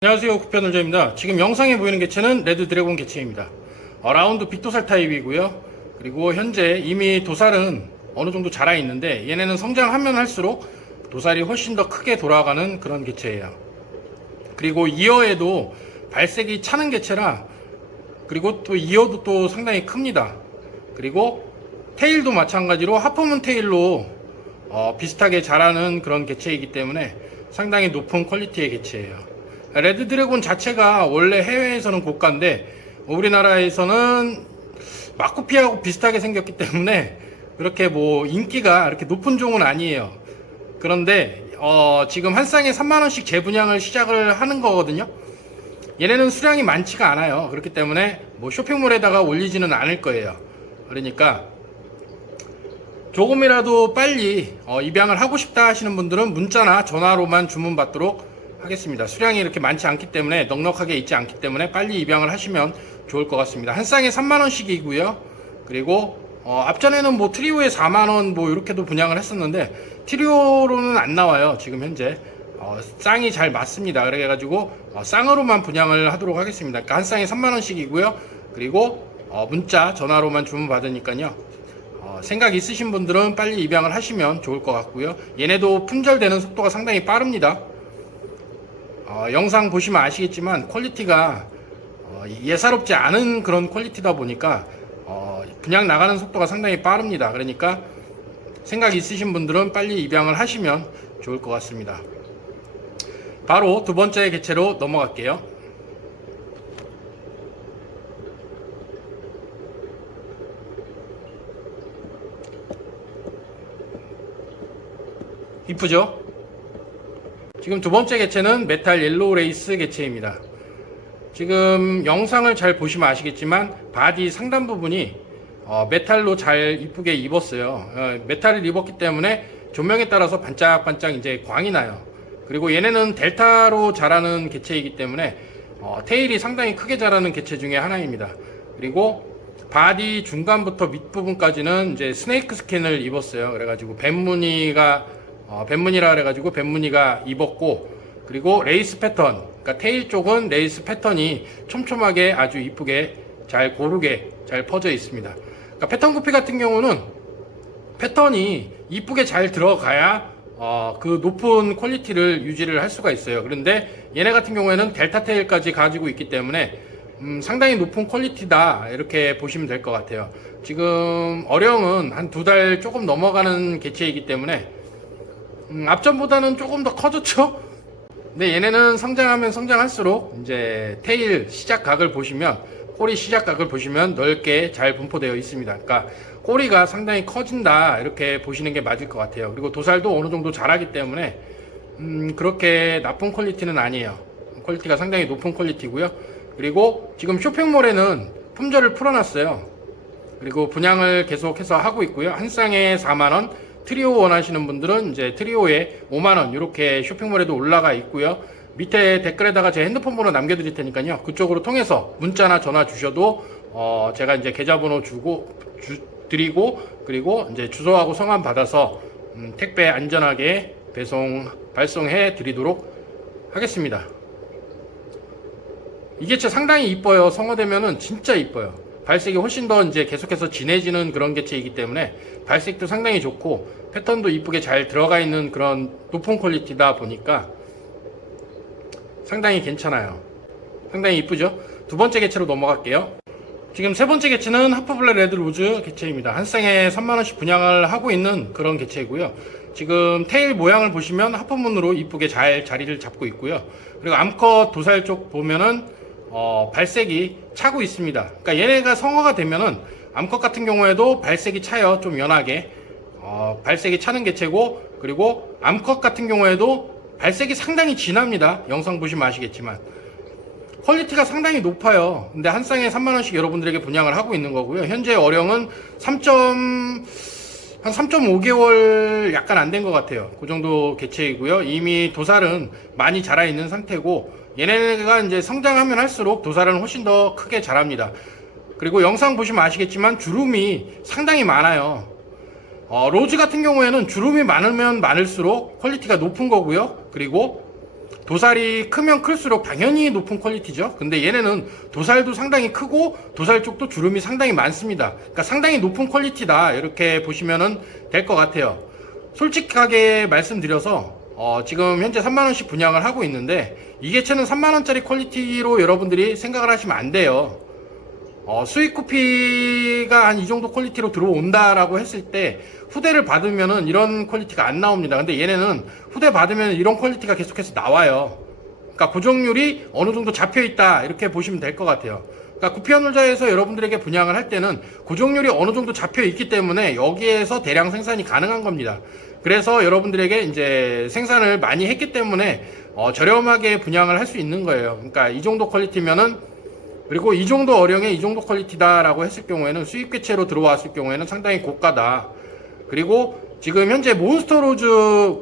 안녕하세요. 국편을조입니다. 지금 영상에 보이는 개체는 레드 드래곤 개체입니다. 어, 라운드 빅도살 타입이고요. 그리고 현재 이미 도살은 어느 정도 자라 있는데 얘네는 성장하면 할수록 도살이 훨씬 더 크게 돌아가는 그런 개체예요. 그리고 이어에도 발색이 차는 개체라 그리고 또 이어도 또 상당히 큽니다. 그리고 테일도 마찬가지로 하프문 테일로 어, 비슷하게 자라는 그런 개체이기 때문에 상당히 높은 퀄리티의 개체예요 레드 드래곤 자체가 원래 해외에서는 고가인데 우리나라에서는 마코피하고 비슷하게 생겼기 때문에 그렇게 뭐 인기가 이렇게 높은 종은 아니에요. 그런데 어 지금 한 쌍에 3만 원씩 재분양을 시작을 하는 거거든요. 얘네는 수량이 많지가 않아요. 그렇기 때문에 뭐 쇼핑몰에다가 올리지는 않을 거예요. 그러니까 조금이라도 빨리 어, 입양을 하고 싶다 하시는 분들은 문자나 전화로만 주문 받도록 하겠습니다. 수량이 이렇게 많지 않기 때문에 넉넉하게 있지 않기 때문에 빨리 입양을 하시면 좋을 것 같습니다. 한 쌍에 3만 원씩이고요. 그리고 어, 앞전에는 뭐 트리오에 4만 원 뭐 이렇게도 분양을 했었는데 트리오로는 안 나와요. 지금 현재 어, 쌍이 잘 맞습니다. 그래가지고 어, 쌍으로만 분양을 하도록 하겠습니다. 그러니까 한 쌍에 3만 원씩이고요. 그리고 어, 문자 전화로만 주문 받으니까요. 어, 생각 있으신 분들은 빨리 입양을 하시면 좋을 것 같고요. 얘네도 품절되는 속도가 상당히 빠릅니다. 어, 영상 보시면 아시겠지만 퀄리티가 어, 예사롭지 않은 그런 퀄리티다 보니까 어, 그냥 나가는 속도가 상당히 빠릅니다. 그러니까 생각 있으신 분들은 빨리 입양을 하시면 좋을 것 같습니다. 바로 두 번째 개체로 넘어갈게요. 이쁘죠? 지금 두 번째 개체는 메탈 옐로우 레이스 개체입니다. 지금 영상을 잘 보시면 아시겠지만 바디 상단 부분이 어, 메탈로 잘 이쁘게 입었어요. 어, 메탈을 입었기 때문에 조명에 따라서 반짝반짝 이제 광이 나요. 그리고 얘네는 델타로 자라는 개체이기 때문에 어, 테일이 상당히 크게 자라는 개체 중에 하나입니다. 그리고 바디 중간부터 밑부분까지는 이제 스네이크 스킨을 입었어요. 그래가지고 뱀무늬가 어, 뱀무늬라 그래가지고 뱀무늬가 입었고 그리고 레이스 패턴 그러니까 테일 쪽은 레이스 패턴이 촘촘하게 아주 이쁘게 잘 고르게 잘 퍼져 있습니다. 그러니까 패턴 구피 같은 경우는 패턴이 이쁘게 잘 들어가야 어, 그 높은 퀄리티를 유지를 할 수가 있어요. 그런데 얘네 같은 경우에는 델타 테일까지 가지고 있기 때문에 음, 상당히 높은 퀄리티다 이렇게 보시면 될 것 같아요. 지금 어령은 한 두 달 조금 넘어가는 개체이기 때문에 음, 앞전보다는 조금 더 커졌죠? 근데 얘네는 성장하면 성장할수록 이제 테일 시작각을 보시면 꼬리 시작각을 보시면 넓게 잘 분포되어 있습니다. 그러니까 꼬리가 상당히 커진다 이렇게 보시는 게 맞을 것 같아요. 그리고 도살도 어느 정도 자라기 때문에 음, 그렇게 나쁜 퀄리티는 아니에요. 퀄리티가 상당히 높은 퀄리티고요. 그리고 지금 쇼핑몰에는 품절을 풀어놨어요. 그리고 분양을 계속해서 하고 있고요. 한 쌍에 4만 원, 트리오 원하시는 분들은 이제 트리오에 5만원 이렇게 쇼핑몰에도 올라가 있고요. 밑에 댓글에다가 제 핸드폰 번호 남겨드릴 테니까요. 그쪽으로 통해서 문자나 전화 주셔도 어 제가 이제 계좌번호 주고 주, 드리고 그리고 이제 주소하고 성함 받아서 음, 택배 안전하게 배송 발송해 드리도록 하겠습니다. 이 개체 상당히 이뻐요. 성화되면은 진짜 이뻐요. 발색이 훨씬 더 이제 계속해서 진해지는 그런 개체이기 때문에 발색도 상당히 좋고 패턴도 이쁘게 잘 들어가 있는 그런 높은 퀄리티다 보니까 상당히 괜찮아요. 상당히 이쁘죠? 두 번째 개체로 넘어갈게요. 지금 세 번째 개체는 하프블랙 레드 로즈 개체입니다. 한 쌍에 3만원씩 분양을 하고 있는 그런 개체이고요. 지금 테일 모양을 보시면 하프문으로 이쁘게 잘 자리를 잡고 있고요. 그리고 암컷 도살 쪽 보면은 어, 발색이 차고 있습니다. 그러니까 얘네가 성어가 되면은 암컷 같은 경우에도 발색이 차요. 좀 연하게. 어, 발색이 차는 개체고 그리고 암컷 같은 경우에도 발색이 상당히 진합니다. 영상 보시면 아시겠지만 퀄리티가 상당히 높아요. 근데 한 쌍에 3만 원씩 여러분들에게 분양을 하고 있는 거고요. 현재 어령은 3. 한 3.5개월 약간 안 된 것 같아요. 그 정도 개체이고요. 이미 도살은 많이 자라 있는 상태고 얘네가 이제 성장하면 할수록 도살은 훨씬 더 크게 자랍니다. 그리고 영상 보시면 아시겠지만 주름이 상당히 많아요. 어, 로즈 같은 경우에는 주름이 많으면 많을수록 퀄리티가 높은 거고요. 그리고 도살이 크면 클수록 당연히 높은 퀄리티죠. 근데 얘네는 도살도 상당히 크고 도살 쪽도 주름이 상당히 많습니다. 그러니까 상당히 높은 퀄리티다. 이렇게 보시면 될 것 같아요. 솔직하게 말씀드려서 어, 지금 현재 3만원씩 분양을 하고 있는데 이 개체는 3만원짜리 퀄리티로 여러분들이 생각을 하시면 안 돼요. 어, 수익 쿠피가 한 이 정도 퀄리티로 들어온다라고 했을 때 후대를 받으면은 이런 퀄리티가 안 나옵니다. 근데 얘네는 후대 받으면 이런 퀄리티가 계속해서 나와요. 그러니까 고정률이 어느 정도 잡혀 있다 이렇게 보시면 될 것 같아요. 그러니까 구피언놀자에서 여러분들에게 분양을 할 때는 고정률이 어느 정도 잡혀 있기 때문에 여기에서 대량 생산이 가능한 겁니다. 그래서 여러분들에게 이제 생산을 많이 했기 때문에 어, 저렴하게 분양을 할 수 있는 거예요. 그러니까 이 정도 퀄리티면은 그리고 이 정도 어령에 이 정도 퀄리티다라고 했을 경우에는 수입 개체로 들어왔을 경우에는 상당히 고가다. 그리고 지금 현재 몬스터로즈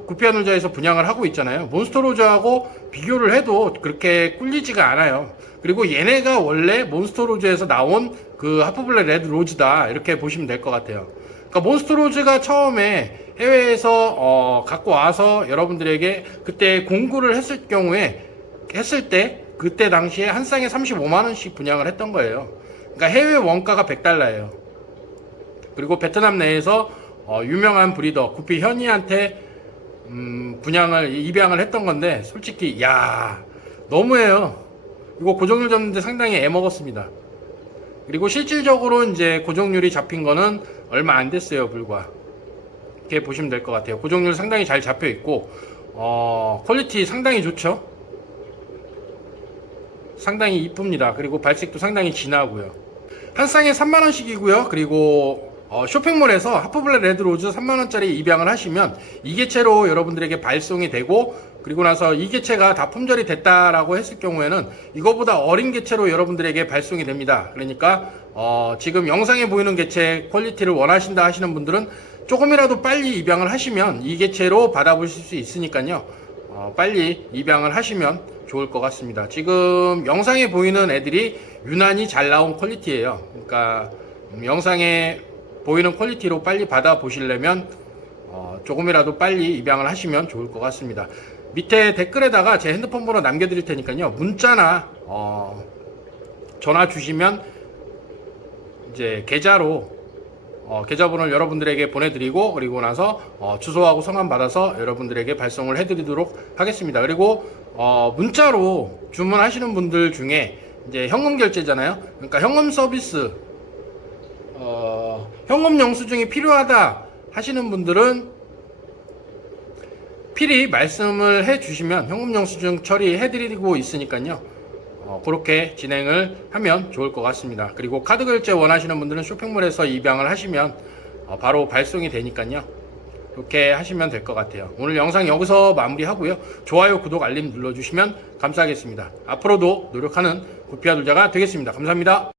구피아놀자에서 분양을 하고 있잖아요. 몬스터로즈하고 비교를 해도 그렇게 꿀리지가 않아요. 그리고 얘네가 원래 몬스터로즈에서 나온 그 하프블랙 레드 로즈다. 이렇게 보시면 될 것 같아요. 그러니까 몬스터로즈가 처음에 해외에서 어, 갖고 와서 여러분들에게 그때 공구를 했을 경우에 했을 때 그때 당시에 한 쌍에 35만 원씩 분양을 했던 거예요. 그러니까 해외 원가가 100달러예요. 그리고 베트남 내에서 어, 유명한 브리더 구피 현이한테 음, 분양을 입양을 했던 건데 솔직히 야 너무해요. 이거 고정률 잡는데 상당히 애 먹었습니다. 그리고 실질적으로 이제 고정률이 잡힌 거는 얼마 안 됐어요 불과 이렇게 보시면 될 것 같아요. 고정률 상당히 잘 잡혀 있고 어, 퀄리티 상당히 좋죠. 상당히 이쁩니다. 그리고 발색도 상당히 진하고요. 한 쌍에 3만원씩이고요. 그리고 어, 쇼핑몰에서 하프블랙 레드로즈 3만원짜리 입양을 하시면 이 개체로 여러분들에게 발송이 되고 그리고 나서 이 개체가 다 품절이 됐다라고 했을 경우에는 이거보다 어린 개체로 여러분들에게 발송이 됩니다. 그러니까 어, 지금 영상에 보이는 개체 퀄리티를 원하신다 하시는 분들은 조금이라도 빨리 입양을 하시면 이 개체로 받아보실 수 있으니까요. 어, 빨리 입양을 하시면 좋을 것 같습니다. 지금 영상에 보이는 애들이 유난히 잘 나온 퀄리티예요. 그러니까 음, 영상에 보이는 퀄리티로 빨리 받아 보시려면 어, 조금이라도 빨리 입양을 하시면 좋을 것 같습니다. 밑에 댓글에다가 제 핸드폰 번호 남겨드릴 테니까요. 문자나 어, 전화 주시면 이제 계좌로 어, 계좌번호를 여러분들에게 보내드리고 그리고 나서 어, 주소하고 성함 받아서 여러분들에게 발송을 해드리도록 하겠습니다. 그리고 어, 문자로 주문하시는 분들 중에 이제 현금 결제잖아요. 그러니까 현금 서비스 어, 현금 영수증이 필요하다 하시는 분들은 필히 말씀을 해 주시면 현금 영수증 처리해 드리고 있으니까요. 어, 그렇게 진행을 하면 좋을 것 같습니다. 그리고 카드 결제 원하시는 분들은 쇼핑몰에서 입양을 하시면 어, 바로 발송이 되니까요. 그렇게 하시면 될 것 같아요. 오늘 영상 여기서 마무리하고요. 좋아요, 구독, 알림 눌러주시면 감사하겠습니다. 앞으로도 노력하는 구피아 둘자가 되겠습니다. 감사합니다.